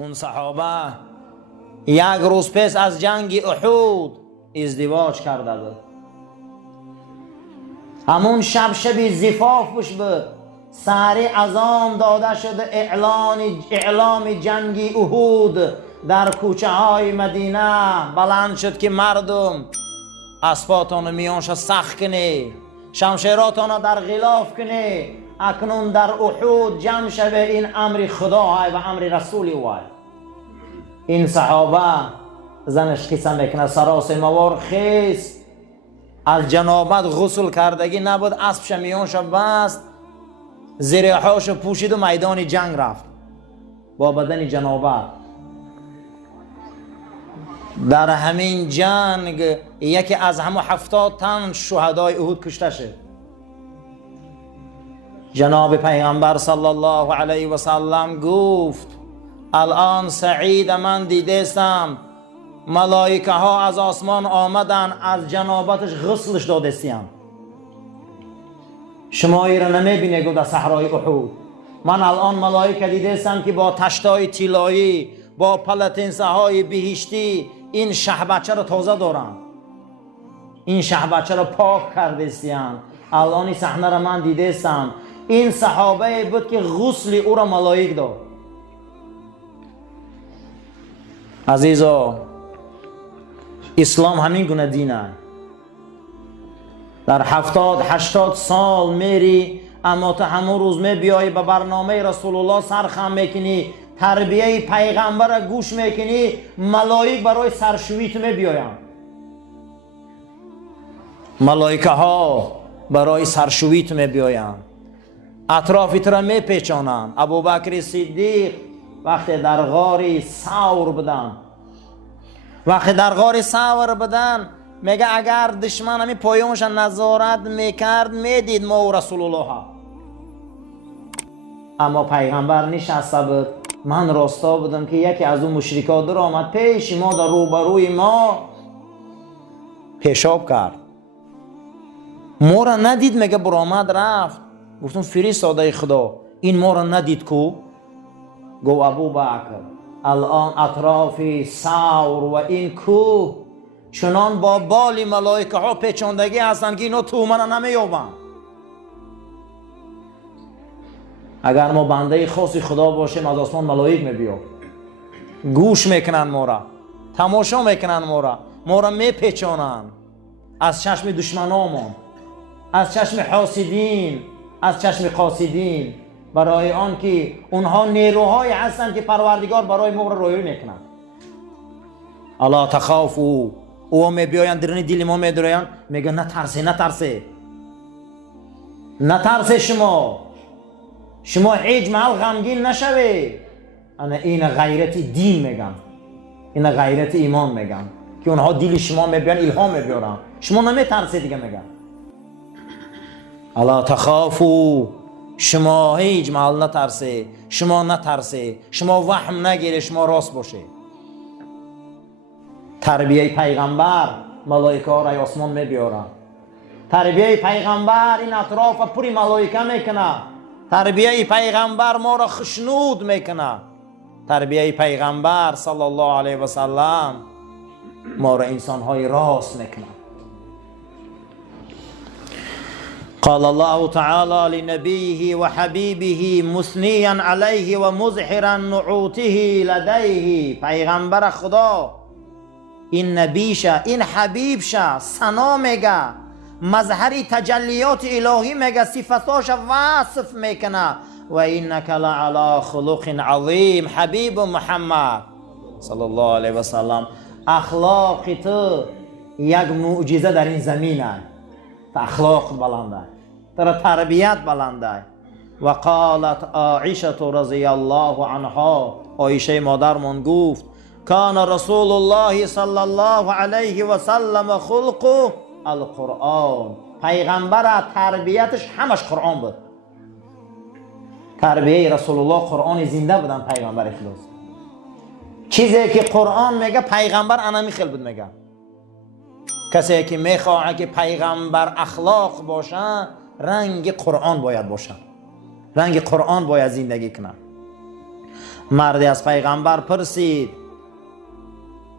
اون صحابه یک روز پس از جنگ احد ازدواج کرده بود. همون شب زفاف بش بود. سری اذان داده شده اعلام جنگ احد در کوچه های مدینه بلند شد که مردم اسباتان میانش سخت کنه، شمشیراتان در غلاف کنه، اکنون در احد جمع شوه. این امر خدا های و امر رسولی وای. این صحابه زنش قصه میکنه سراس موار خیست، از جنابت غسل کردگی نبود، اسبش میانش بست، زریحاش پوشید و میدان جنگ رفت با بدن جنابت. در همین جنگ یکی از همه 70 تن شهدای احد کشته شد. جناب پیغمبر صلی الله علیه و سلم گفت الان سعید من دیدستم ملائکه ها از آسمان آمدن از جنابتش غسلش دادستیم. شما ای را نمیبینه گو در صحرای احد. من الان ملائکه دیدستم که با تشتای طلایی با پلتنسه های بهشتی این شهبچه را تازه دارن، این شهبچه را پاک کردستیم. الان این صحنه را من دیدستم. این صحابه بود که غسل او را ملائک داد. عزیزا اسلام همین گونه دینه. در 70-80 سال میری اما تا همون روز می بیایی به برنامه رسول الله سرخم میکنی، تربیه پیغمبر گوش میکنی، ملائک برای سرشویت می بیاین. ملائکه ها برای سرشویت می بیاین، اطرافت را می پیچانند. ابوبکر صدیق وقتی در غار ثور بدن، میگه اگر دشمن همی پایونش نظارت میکرد میدید ما و رسول الله ها. اما پیغمبر نشسته بود. من راستا بودم که یکی از اون مشرکا در آمد پیش ما، در روبروی ما پیشاب کرد، ما را ندید. میگه برآمد رفت. گفتم فرستاده خدا این ما را ندید کو؟ گو ابوبکر الان اطراف ثور و این کوه چنان با بال ملائکه ها پیچاندگی هستند که اینا تو من نمیابند. اگر ما بنده خاص خدا باشیم از آسمان ملائک میبیاد، گوش میکنن ما را، تماشا میکنن ما را میپیچانند از چشم دشمنامون، از چشم حاسدین، از چشم قاصدین، برای آن که اونها نیروهایی هستند که پروردگار برای ما را رویایی میکنند. الا تخافوا، او میبیاین درون دل ما میدراین، میگن نترسه شما هیچ محل غمگین نشوی. انا این غیرت دین میگم، این غیرت ایمان میگم که اونها دل شما میبیان الهام میبیارن، شما نمیترسید دیگه. میگم الا تخافوا، شما هیچ محل نترسه، شما وهم نگیره، شما راست باشه. تربیه پیغمبر ملائکه ها را آسمان میبیارن. تربیه پیغمبر این اطراف پوری ملائکه میکنه. تربیه پیغمبر ما را خشنود میکنه. تربیه پیغمبر صلی الله علیه و سلم ما را انسان های راست میکنه. قال الله تعالى لنبيه وحبيبه مثنيا عليه ومظهرا نعوته لديه. پیغمبر خدا این نبیشه، این حبیبشه، ثنا میگه، مظهری تجلیات الهی میگه، صفتاش وصف میکنه. و اینک لعلی خلق عظیم. حبیب محمد صلی الله علیه و سلم اخلاق تو یک معجزه در این زمینه. اخلاق بلنده، در تربیت بلنده. و قالت عایشه رضی الله عنها، عایشه مادرمون گفت کان رسول الله صلی الله علیه و سلم خلقه القرآن. پیغمبر تربیتش همش قرآن بود. تربیه رسول الله قرآن زنده بودن. پیغمبر اخلاص چیزی که قرآن میگه پیغمبر انا میخل بود. میگه کسی که میخواه که پیغمبر اخلاق باشه رنگ قرآن باید باشه، رنگ قرآن باید زندگی کنه. مردی از پیغمبر پرسید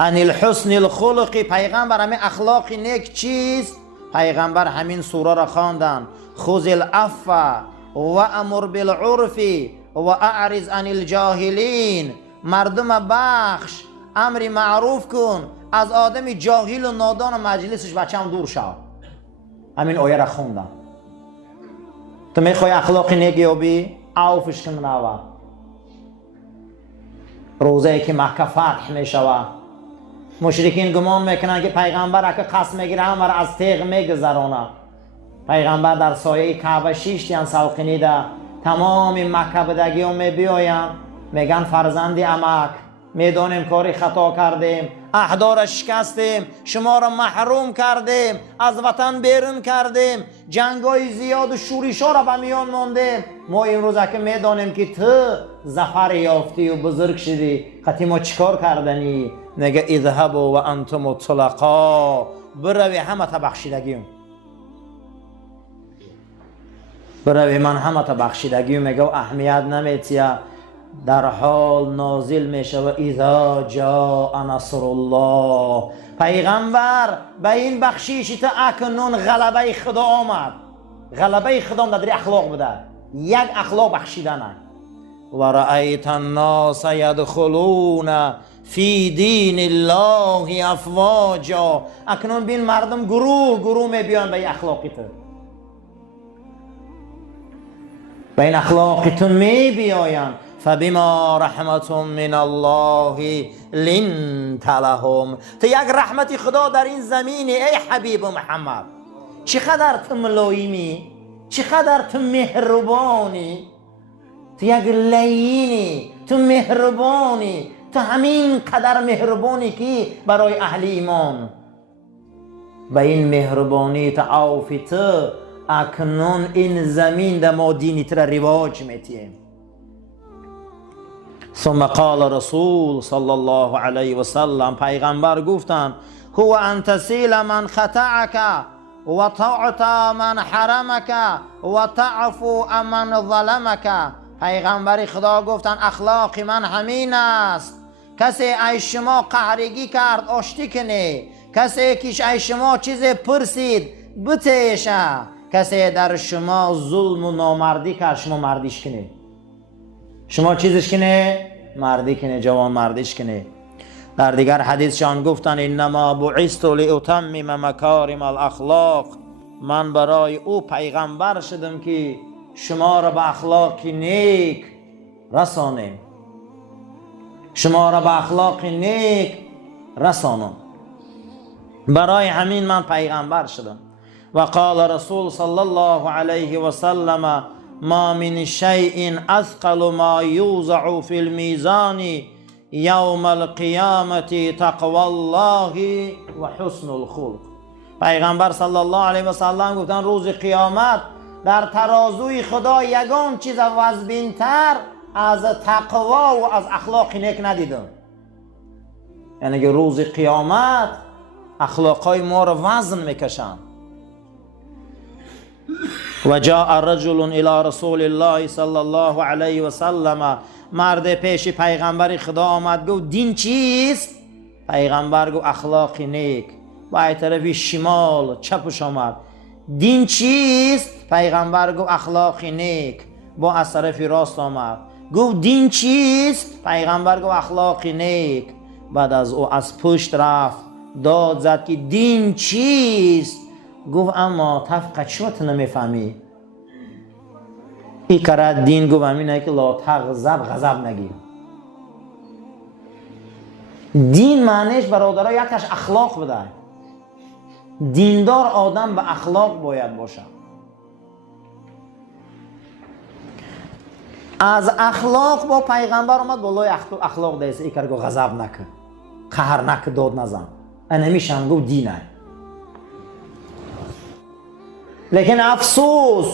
ان الحسن الخلق، پیغمبر همین اخلاق نیک چیست؟ پیغمبر همین سوره را خواندن خذ العفو و امر بالعرف و اعرض عن الجاهلین، مردم بخش، امر معروف کن، از آدم جاهل و نادان و مجلسش بچم دور شو. همین آیه را خوندم. تو میخوای اخلاق نیک یابی؟ عفوش کن نوا. روزه که مکه فتح میشوه مشرکین گمان میکنن که پیغمبر اگه قسم میگیره همه را از تیغ میگذرانه. پیغمبر در سایه کعبه 6 تن سلقینیده، تمام مکه بدگی هم میبیاین میگن فرزندی عمک میدانیم کاری خطا کردیم، عهدا شکستیم، شما را محروم کردیم، از وطن بیرون کردیم، جنگای زیاد و شورشا را به میان ماندیم. ما این روز که میدانیم که تو ظفر یافتی و بزرگ شدی، خطی ما چیکار کردنی؟ نگه اذهبوا و انتم طلقا، بروی همه تا بخشیدگیم، بروی من همه تا بخشیدگیم. میگه اهمیت نمیتیه. در حال نازل میشه و اذا جاء نصر الله، پیغمبر به این بخشیش تا اکنون غلبه خدا آمد. غلبه خدا در اخلاق بده، یک اخلاق بخشیدن. و رأیت الناس یدخلون فی دین الله افواجا، اکنون بین مردم گروه گروه میبیان به این اخلاقی تو، به این اخلاقی تو میبیاین. فبما رحمت من الله لنت لهم، تو یک رحمت خدا در این زمینی ای حبیب محمد. چقدر تو ملایمی، چقدر تو مهربانی، تو یک لینی، تو مهربانی، تو همین قدر مهربانی که برای اهل ایمان. به این مهربانی تو عافی تو اکنون این زمین در ما دینی تر رواج میتیم. ثم قال رسول صلی الله علیه و سلم، پیغمبر گفتن هو ان تسیل من خطعک و تعطى من حرمک و تعفو من ظلمک. پیغمبر خدا گفتن اخلاق من همین است، کسی ای شما قهرگی کرد آشتی کنه، کسی که ای شما چیز پرسید بتیشه، کسی در شما ظلم و نامردی کرد شما مردیش کنه، شما چیزش کنه مردی کنه، جوان مردیش کنه. در دیگر حدیث شان گفتن انما بعثت لاتمم مکارم الاخلاق، من برای او پیغمبر شدم که شما را به اخلاق نیک رسانم، شما را به اخلاق نیک رسانم، برای همین من پیغمبر شدم. و قال رسول صلی الله علیه و سلم ما من شیء اثقل ما یوضع فی المیزان یوم القیامة تقوی الله و حسن الخلق. پیغمبر صلی الله علیه و سلم گفتن روز قیامت در ترازوی خدا یگان چیز وزن‌تر از تقوا و از اخلاق نیک ندیدم. یعنی که روز قیامت اخلاقای ما رو وزن میکشن. و جاء رجل الى رسول الله صلی الله علیه و سلم، مرد پیش پیغمبر خدا آمد گفت دین چیست؟ پیغمبر گفت اخلاق نیک. با طرف شمال چپش آمد دین چیست؟ پیغمبر گفت اخلاق نیک. با از طرف راست آمد گفت دین چیست؟ پیغمبر گفت اخلاق نیک. بعد از او از پشت رفت داد زد که دین چیست؟ گفت اما تفقه چوت نمیفهمی؟ این قرار دین گفت همینه که لا تغضب، غضب نگیر. دین معنیش برادرها یکش اخلاق بده. دیندار آدم به اخلاق باید باشه. از اخلاق با پیغمبر اومد بالای اخلاق دیسه ای کرد غضب نکن، قهر نکن، داد نزن. نمیشم گفت دینه. لیکن افسوس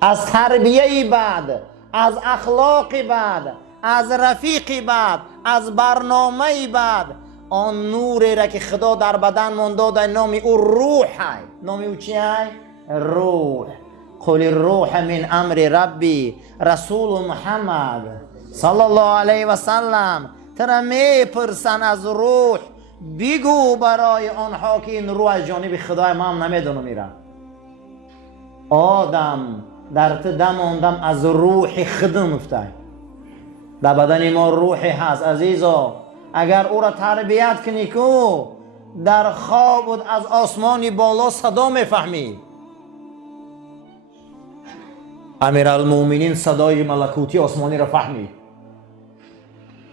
از تربیه بد، از اخلاق بد، از رفیق بد، از برنامه بد، آن نوری را که خدا در بدن من داده نام او روح های. نام او چی های؟ روح. قل الروح من امر ربی. رسول محمد صلی الله علیه و سلم ترا میپرسن از روح، بگو برای آنها که این روح از جانب خدای ما هم نمیدونم میره. آدم در دم اون دم از روح خدم افتای. در بدن ما روحی هست عزیزا، اگر او را تربیت کنی که در خواب بود از آسمانی بالا صدا میفهمی. امیرالمومنین صدای ملکوتی آسمانی را فهمید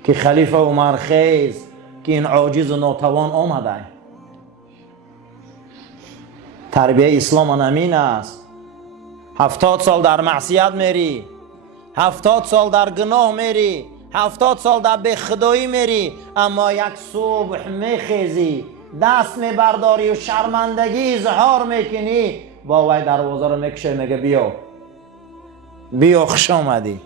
که خلیفه عمر خیز که این عاجز و ناتوان آمده. تربیه اسلام همین است. 70 سال در معصیت میری، 70 سال در گناه میری، 70 سال در بخدایی میری، اما یک صبح میخیزی، دست میبرداری و شرمندگی اظهار میکنی، با وی دروازه رو میکشه، میگه بیا بیا خوش آمدی.